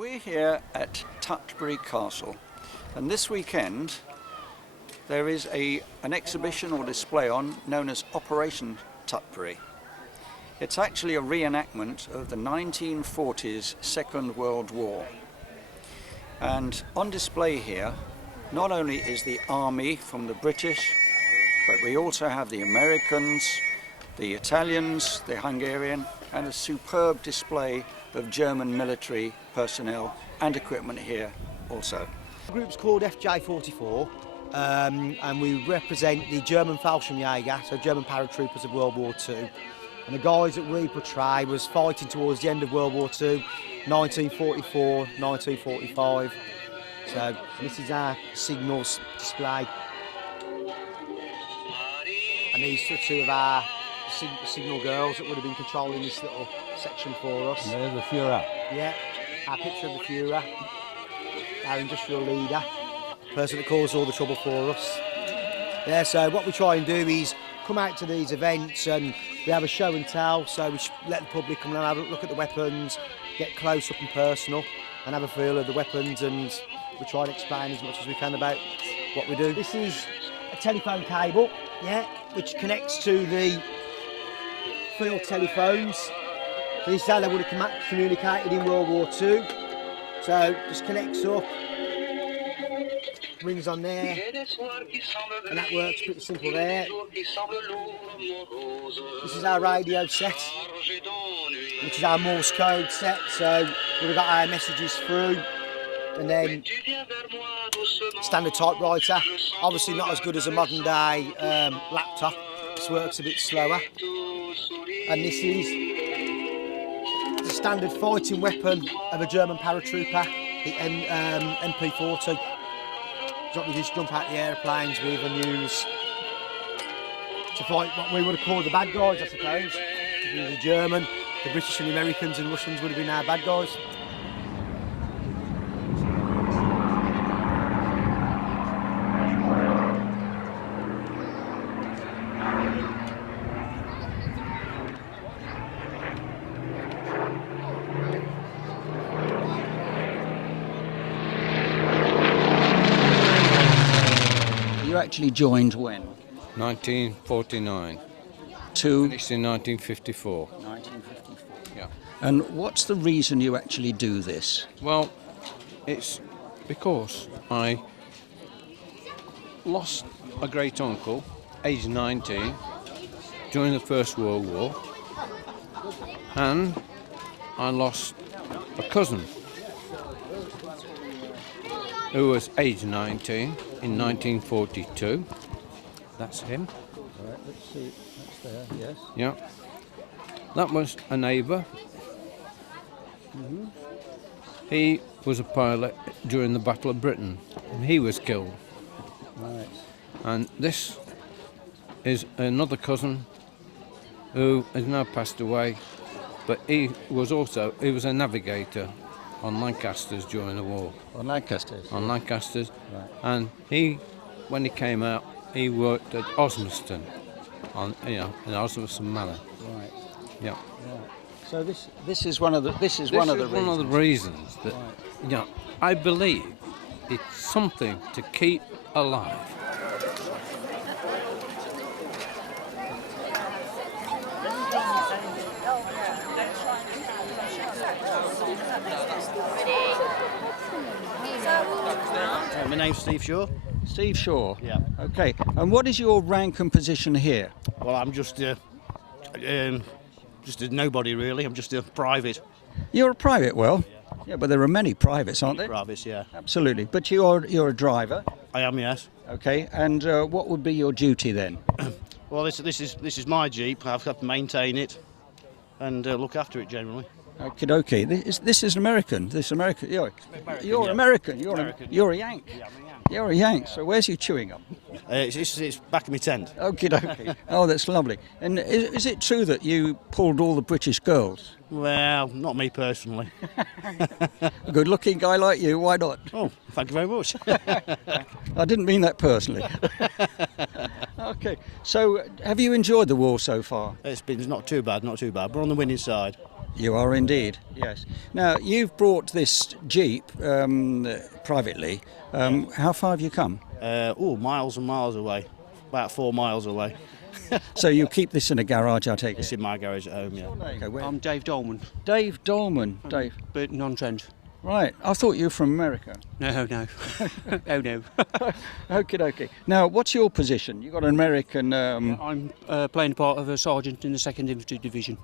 We're here at Tutbury Castle, and this weekend there is an exhibition or display on known as Operation Tutbury. It's actually a reenactment of the 1940s Second World War. And on display here, not only is the army from the British, but we also have the Americans, the Italians, the Hungarian, and a superb display of German military personnel and equipment here also. The group's called FJ44 and we represent the German Fallschirmjäger, so German paratroopers of World War II. And the guys that we portray was fighting towards the end of World War II, 1944, 1945. So this is our signals display. And these are two of our signal girls that would have been controlling this little section for us. And there's the Führer. Yeah, our picture of the Führer, our industrial leader, person that caused all the trouble for us. Yeah, so what we try and do is come out to these events and we have a show and tell, so we let the public come and have a look at the weapons, get close up and personal and have a feel of the weapons, and we try and explain as much as we can about what we do. This is a telephone cable, yeah, which connects to the field telephones. So this is how they would have communicated in World War II. So just connects up, rings on there, and that works pretty simple there. This is our radio set, which is our Morse code set, so we've got our messages through, and then standard typewriter, obviously not as good as a modern day laptop, this works a bit slower. And this is the standard fighting weapon of a German paratrooper, the MP40. What we just jump out the airplanes with and use to fight what we would have called the bad guys, I suppose. If it was a German, the British and the Americans and Russians would have been our bad guys. You actually joined when? 1949. To Finished in 1954. 1954. Yeah. And what's the reason you actually do this? Well, it's because I lost a great uncle, aged 19, during the First World War, and I lost a cousin who was aged 19 in 1942. That's him. All right, let's see. That's there, yes. Yeah. That was a neighbour. Mm-hmm. He was a pilot during the Battle of Britain, and he was killed. Right. And this is another cousin who has now passed away, but he was a navigator on Lancasters during the war. On Lancasters? On Lancasters. Right. And when he came out, he worked at Osmaston, in Osmaston Manor. Right. Yeah. Right. So this is one of the one of the reasons that I believe it's something to keep alive. My name's Steve Shaw. Steve Shaw. Yeah. Okay. And what is your rank and position here? Well, I'm just a nobody really. I'm just a private. You're a private, well. Yeah, but there are many privates, aren't there? Privates, yeah. Absolutely. But you're a driver. I am, yes. Okay. And what would be your duty then? Well, this is my Jeep. I've got to maintain it and look after it generally. Okie dokie. This is American. This American. You're yeah. American. You're American, a Yank. Yeah, I'm a Yank. You're a Yank. So where's your chewing gum? It's back of my tent. Okie dokie. Oh, that's lovely. And is it true that you pulled all the British girls? Well, not me personally. A good-looking guy like you, why not? Oh, thank you very much. I didn't mean that personally. Okay, so have you enjoyed the war so far? It's not too bad, not too bad. We're on the winning side. You are indeed, yes. Now, you've brought this Jeep privately. How far have you come? Miles and miles away. About 4 miles away. So you keep this in a garage, I take It's it? in my garage at home, yeah. Okay, where? I'm Dave Dolman, Dave Dolman. Dave. Burton-on-Trent. Right, I thought you were from America. No. Oh, no. Okay. Now, what's your position? You got an American... I'm playing part of a sergeant in the 2nd Infantry Division.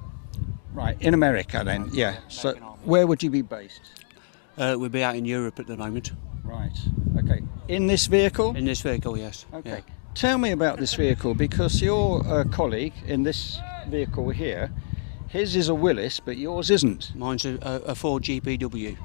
Right, in America then, yeah. So where would you be based? We'll be out in Europe at the moment. Right, okay. In this vehicle? In this vehicle, yes. Okay. Yeah. Tell me about this vehicle, because your colleague in this vehicle here, his is a Willys, but yours isn't. Mine's a Ford GPW.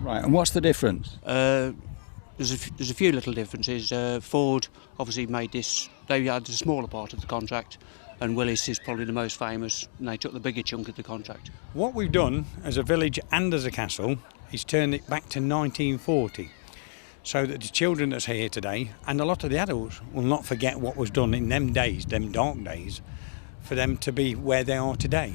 Right, and what's the difference? There's a few little differences. Ford obviously made this, they had the smaller part of the contract, and Willys is probably the most famous, and they took the bigger chunk of the contract. What we've done as a village and as a castle is turn it back to 1940, so that the children that's here today and a lot of the adults will not forget what was done in them days, them dark days, for them to be where they are today.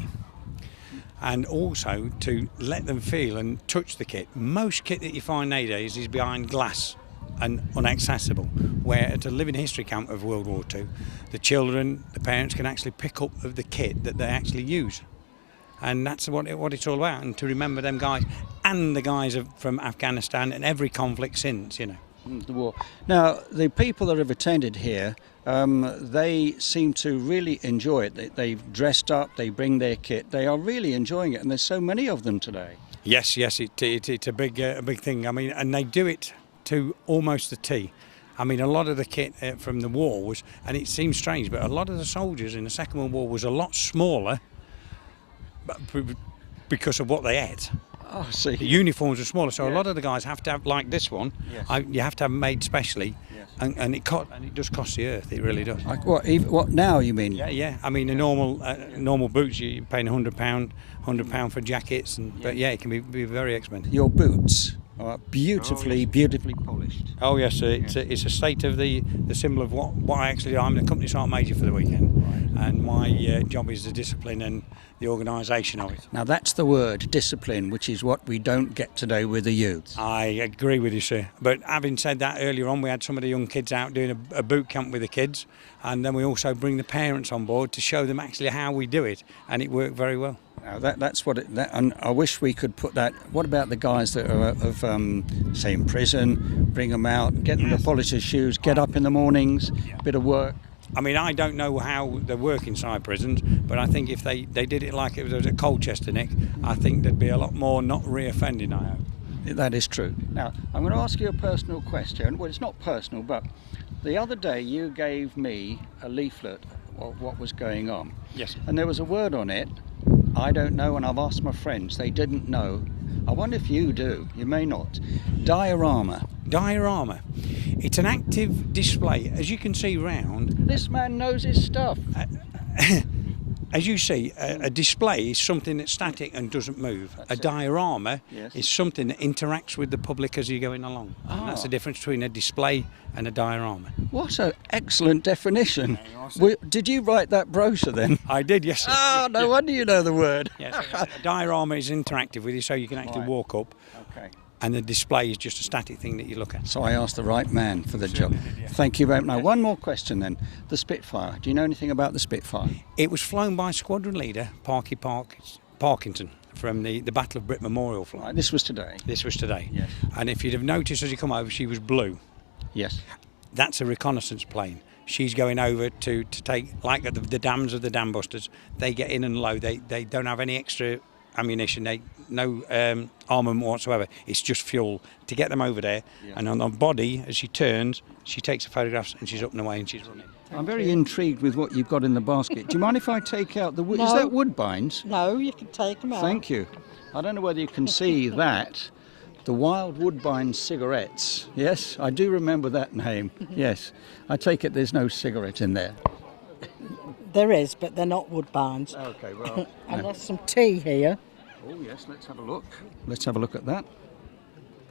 And also to let them feel and touch the kit. Most kit that you find nowadays is behind glass and inaccessible, where at a living history camp of World War II, the children, the parents can actually pick up of the kit that they actually use. And that's what it's all about, and to remember them guys and the guys from Afghanistan and every conflict since, you know. The war. Now, the people that have attended here, they seem to really enjoy it. They've dressed up, they bring their kit, they are really enjoying it, and there's so many of them today. Yes, it's a big thing. I mean, and they do it to almost the T. I mean, a lot of the kit from the war was, and it seems strange, but a lot of the soldiers in the Second World War was a lot smaller, but because of what they ate. Oh, see. The uniforms are smaller, so Yeah. a lot of the guys have to have, like this one, Yes. you have to have made specially, Yes. and it does cost the earth, it really does. Like what now, you mean? Yeah. I mean, the normal boots, you're paying £100 for jackets, but yeah, it can be very expensive. Your boots are beautifully polished. Oh yes, it's a state of the symbol of what I actually do. I'm the company sergeant major for the weekend, and my job is the discipline and the organisation of it. Now that's the word, discipline, which is what we don't get today with the youth. I agree with you, sir. But having said that, earlier on we had some of the young kids out doing a boot camp with the kids, and then we also bring the parents on board to show them actually how we do it, and it worked very well. Now that's what and I wish we could put that. What about the guys that are say in prison? Bring them out, get them to polish their shoes, get up in the mornings, bit of work. I mean, I don't know how they work inside prisons, but I think if they did it like it was at Colchester, Nick, I think there'd be a lot more not re-offending, I hope. That is true. Now, I'm going to ask you a personal question. Well, it's not personal, but the other day you gave me a leaflet of what was going on. Yes. And there was a word on it, I don't know, and I've asked my friends, they didn't know. I wonder if you do, you may not. Diorama. Diorama. It's an active display, as you can see round. This man knows his stuff. As you see, a display is something that's static and doesn't move. A diorama is something that interacts with the public as you're going along. And that's the difference between a display and a diorama. What an excellent definition. Did you write that brochure then? I did, yes. Sir. Oh, no wonder you know the word. Yes, a diorama is interactive with you, so you can actually walk up. Okay. And the display is just a static thing that you look at. So I asked the right man for the job. Thank you very much. Now, one more question then. The Spitfire. Do you know anything about the Spitfire? It was flown by squadron leader Parkinson from the Battle of Britain Memorial flight. Right, this was today. This was today. Yes. And if you'd have noticed as you come over, she was blue. Yes. That's a reconnaissance plane. She's going over to take, like the dams of the dam busters, they get in and load. They don't have any extra ammunition. No armament whatsoever. It's just fuel to get them over there. Yeah. And on the body, as she turns, she takes the photographs and she's up and away and she's running. I'm very intrigued with what you've got in the basket. Do you mind if I take out the wood? No. Is that Woodbines? No, you can take them out. Thank you. I don't know whether you can see that. The Wild Woodbine cigarettes. Yes, I do remember that name. Yes. I take it there's no cigarette in there. There is, but they're not Woodbines. Okay, well. And there's some tea here. Oh, yes, let's have a look. Let's have a look at that.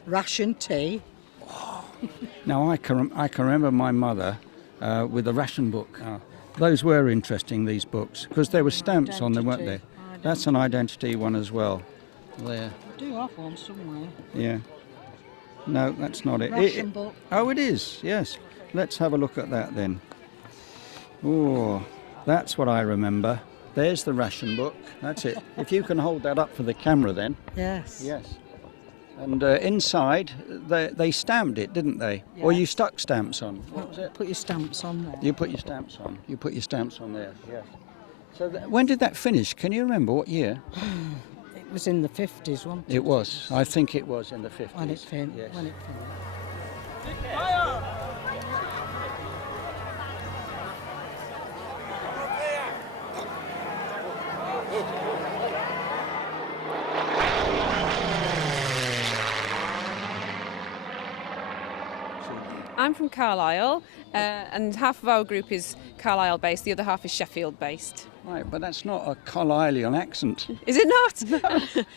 Ration tea. Now, I can remember my mother with the ration book. Those were interesting, these books, because there were stamps on them, weren't there? That's an identity one as well. There. I do have one somewhere. Yeah. No, that's not it. Ration book. Oh, it is. Yes. Let's have a look at that then. Oh, that's what I remember. There's the ration book. That's it. If you can hold that up for the camera then. Yes. Yes. And inside, they stamped it, didn't they? Or you Yes. stuck stamps on. What was it? Put your stamps on there. You put your stamps on. You put your stamps on there. Yes. So when did that finish? Can you remember what year? It was in the 50s, wasn't it? It was. I think it was in the 50s. When it finished. Yes. When it finished. I'm from Carlisle, and half of our group is Carlisle based, the other half is Sheffield based. Right, but that's not a Carlislean accent. Is it not?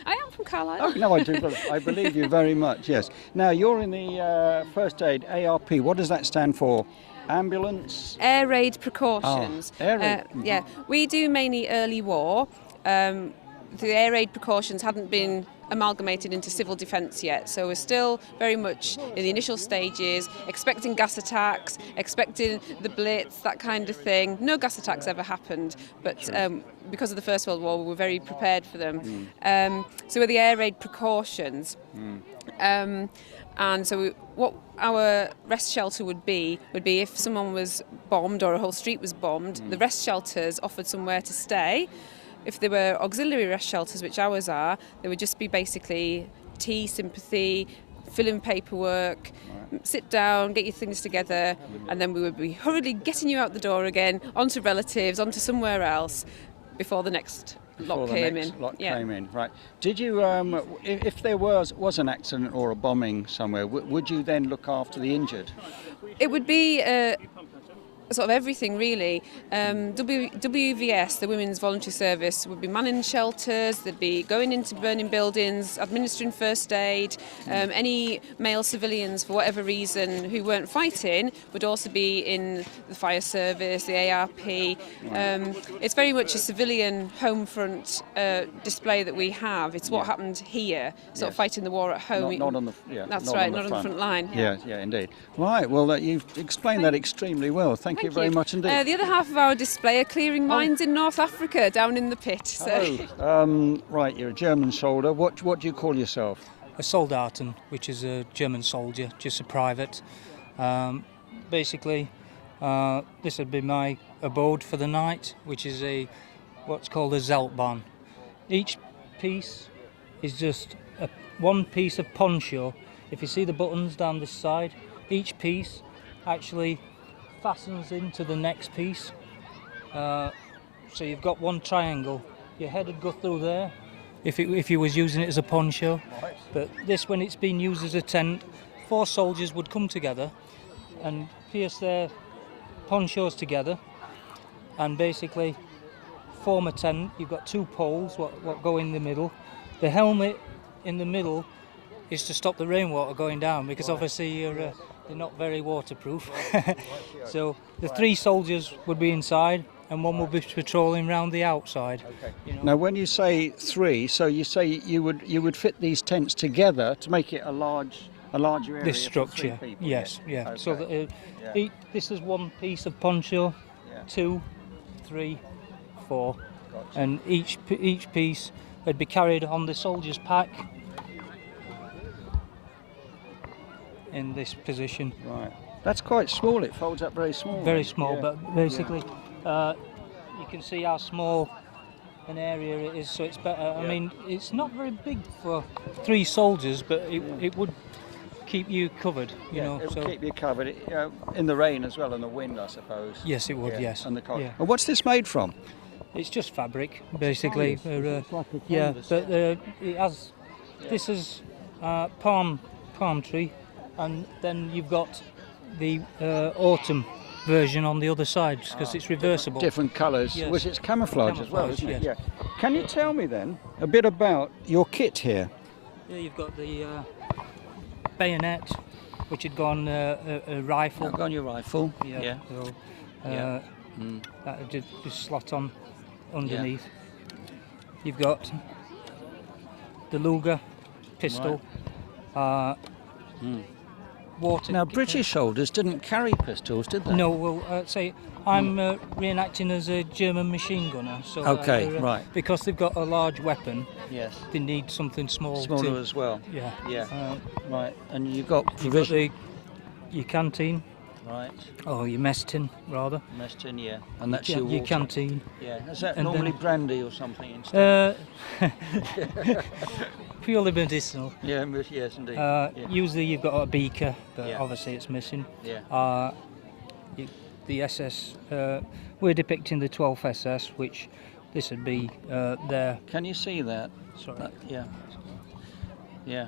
I am from Carlisle. Oh, no, I do. I believe you very much, yes. Now, you're in the first aid ARP. What does that stand for? Ambulance? Air raid precautions. Air raid. Yeah, we do mainly early war. The air raid precautions hadn't been amalgamated into civil defence yet, so we're still very much in the initial stages, expecting gas attacks, expecting the Blitz, that kind of thing. No gas attacks ever happened, but because of the First World War we were very prepared for them. So we're the air raid precautions. And so what our rest shelter would be if someone was bombed or a whole street was bombed, the rest shelters offered somewhere to stay. If there were auxiliary rest shelters, which ours are, they would just be basically tea, sympathy, fill in paperwork, sit down, get your things together, and then we would be hurriedly getting you out the door again, onto relatives, onto somewhere else, before the next lot came in. Came in, right. Did you, if there was an accident or a bombing somewhere, would you then look after the injured? It would be sort of everything really. WVS, the Women's Voluntary Service, would be manning shelters, they'd be going into burning buildings, administering first aid. Any male civilians, for whatever reason, who weren't fighting would also be in the fire service, the ARP. It's very much a civilian home front display that we have. It's what happened here, sort of fighting the war at home. Not on the That's right, not on the front line. Yeah, indeed. Right, well, you've explained that extremely well. Thank you very much indeed. The other half of our display are clearing mines in North Africa, down in the pit. So. Right, you're a German soldier. What do you call yourself? A Soldaten, which is a German soldier, just a private. Basically, this would be my abode for the night, which is what's called a Zeltbahn. Each piece is just one piece of poncho. If you see the buttons down this side, each piece actually fastens into the next piece. So you've got one triangle. Your head would go through there if you was using it as a poncho. But this, when it's been used as a tent, 4 soldiers would come together and pierce their ponchos together and basically form a tent. You've got 2 poles what go in the middle. The helmet in the middle is to stop the rainwater going down, because obviously they're not very waterproof. So the 3 soldiers would be inside and one would be patrolling around the outside. Okay. You know. Now, when you say 3, so you say you would fit these tents together to make it a larger area. This structure, for 3 people, yes, yeah. Okay. So that, this is one piece of poncho, 2, 3, 4, Gotcha. and each piece would be carried on the soldier's pack in this position. Right. That's quite small. It folds up very small. Very small, but basically you can see how small an area it is, so it's better. I mean, it's not very big for 3 soldiers, but it would keep you covered, you know. It so will keep you covered in the rain as well and the wind, I suppose. yes, it would. Yes. And the cold. Yeah. And what's this made from? It's just fabric, basically. It's like a Yeah, canvas. but it has. This is palm tree, and then you've got the autumn version on the other side because it's reversible. Different colours, Yes. which it's camouflage as well, Camouflage, isn't it? yes. Yeah. Can you tell me then a bit about your kit here? Yeah, you've got the bayonet, which had gone a rifle. Got your rifle. Yeah. So, that would just slot on underneath. You've got the Luger pistol. Water. Now, British soldiers didn't carry pistols, did they? No, well, say I'm reenacting as a German machine gunner. So Okay, right. Because they've got a large weapon, Yes. they need something small. Smaller as well. Yeah. Yeah. Uh, Right. And you've got you've got provision. your canteen, Right. or your mess tin, rather. Mess tin, yeah. And that's your Your water. canteen. Yeah. Is that And normally then- brandy or something instead? Purely medicinal. Yeah. Yes, indeed. Uh, yeah. Usually you've got a beaker, but Yeah. obviously it's missing. Yeah. The SS, we're depicting the 12th SS, which this would be their. Can you see that? Sorry. Yeah. Yeah.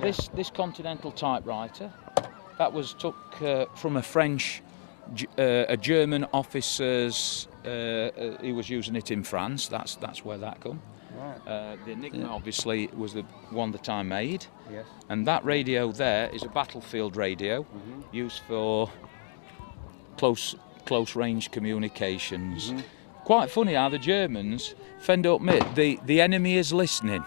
This Continental typewriter, that was took from a French, a German officer's. He was using it in France. That's where that come. Right. The Enigma obviously was the one that I made, Yes. and that radio there is a battlefield radio used for close range communications. Quite funny how the Germans fend up the enemy is listening.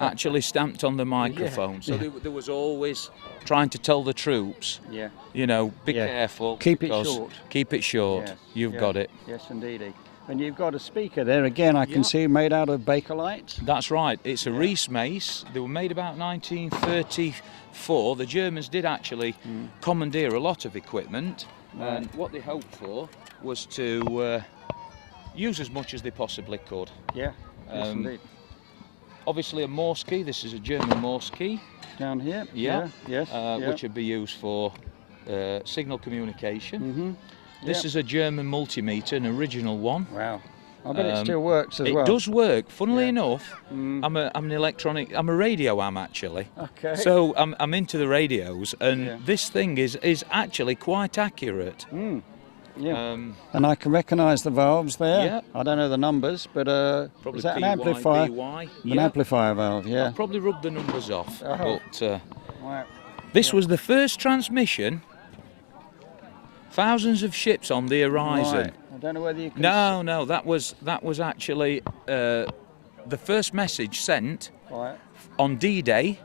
Actually stamped on the microphone, so there was always trying to tell the troops, Yeah. you know, be Yeah. careful. Keep it because- short. Keep it short. Yes, You've yeah. got it. Yes, indeedy. And you've got a speaker there again. I can Yeah. see made out of Bakelite. That's right. It's a Reese mace. They were made about 1934. The Germans did actually commandeer a lot of equipment, and what they hoped for was to use as much as they possibly could. Yeah. Yes, indeed. Obviously a Morse key. This is a German Morse key. Down here. Yeah. Yes. Yeah. Which would be used for signal communication. This Yeah. is a German multimeter, an original one. Wow. I bet it still works as well. It does work. Funnily Yeah. enough, I'm an radio am actually. Okay. So I'm into the radios, and Yeah. this thing is actually quite accurate. Yeah. And I can recognise the valves there. Yeah. I don't know the numbers, but Probably is that an PY, amplifier? BY. An Yeah. amplifier valve, yeah. I'll probably rub the numbers off. Oh. But Wow. this was the first transmission. Thousands of ships on the horizon. Right. I don't know whether you can. No, that was actually the first message sent Right. on D-Day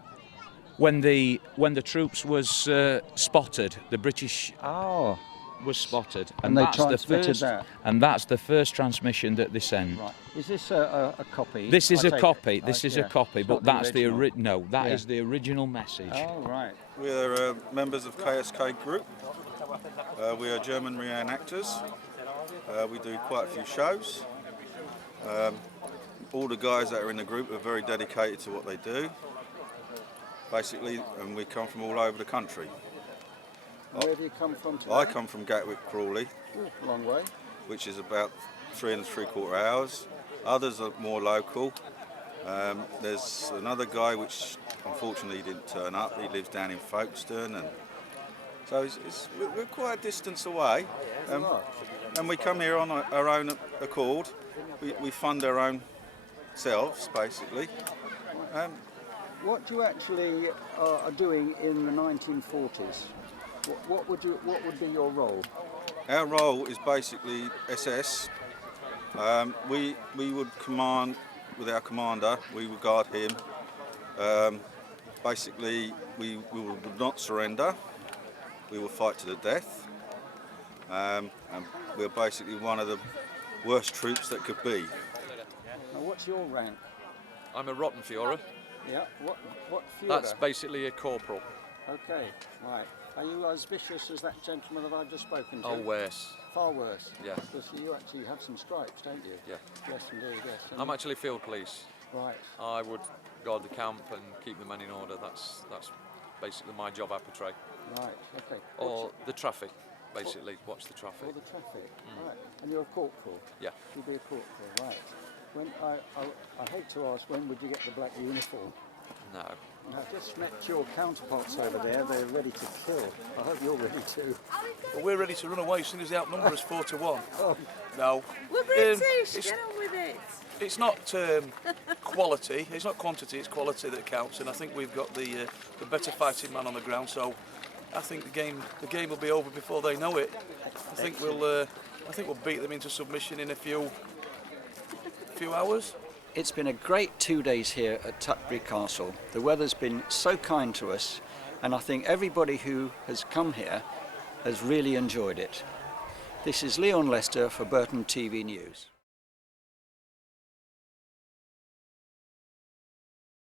when the troops was spotted. The British Oh. was spotted, And they that's the transmitted first. that. And that's the first transmission that they sent. Right. Is this a copy? This is I a take copy. it. This is Yeah. a copy, It's but not that's the original. no. That Yeah. is the original message. Oh right. We are members of KSK Group. We are German reenactors. We do quite a few shows. All the guys that are in the group are very dedicated to what they do. Basically, and we come from all over the country. And where do you come from today? I come from Gatwick, Crawley, Oh, long way. which is about 3.75 hours. Others are more local. There's another guy which unfortunately didn't turn up. He lives down in Folkestone, and so we're quite a distance away. And we come here on our own accord. We fund our own selves, basically. What you actually are doing in the 1940s? What would be your role? Our role is basically SS. We would command with our commander. We would guard him. Basically, we would not surrender. We will fight to the death. And we're basically one of the worst troops that could be. Now, what's your rank? I'm a Rottenführer. Yeah. What Führer? That's basically a corporal. Okay. Right. Are you as vicious as that gentleman that I've just spoken to? Oh, worse. Far worse. Yeah. Because you actually have some stripes, don't you? Yeah. Yes, indeed. Yes. I'm actually field police. Right. I would guard the camp and keep the men in order. That's basically my job I portray. Right. Okay. Or the traffic, basically. Watch the traffic. Or the traffic. Right. And you're a corporal. Yeah. You'll be a corporal. Right. When I hate to ask, when would you get the black uniform? No. I've just met your counterparts over there. They're ready to kill. I hope you're ready too. Well, we're ready to run away as soon as they outnumber us 4-1. Oh. No. We're British. Get on with it. It's not quality. It's not quantity. It's quality that counts. And I think we've got the better fighting man on the ground. So I think the game will be over before they know it. I think we'll beat them into submission in a few few hours. It's been a great 2 days here at Tutbury Castle. The weather's been so kind to us, and I think everybody who has come here has really enjoyed it. This is Leon Lester for Burton TV News.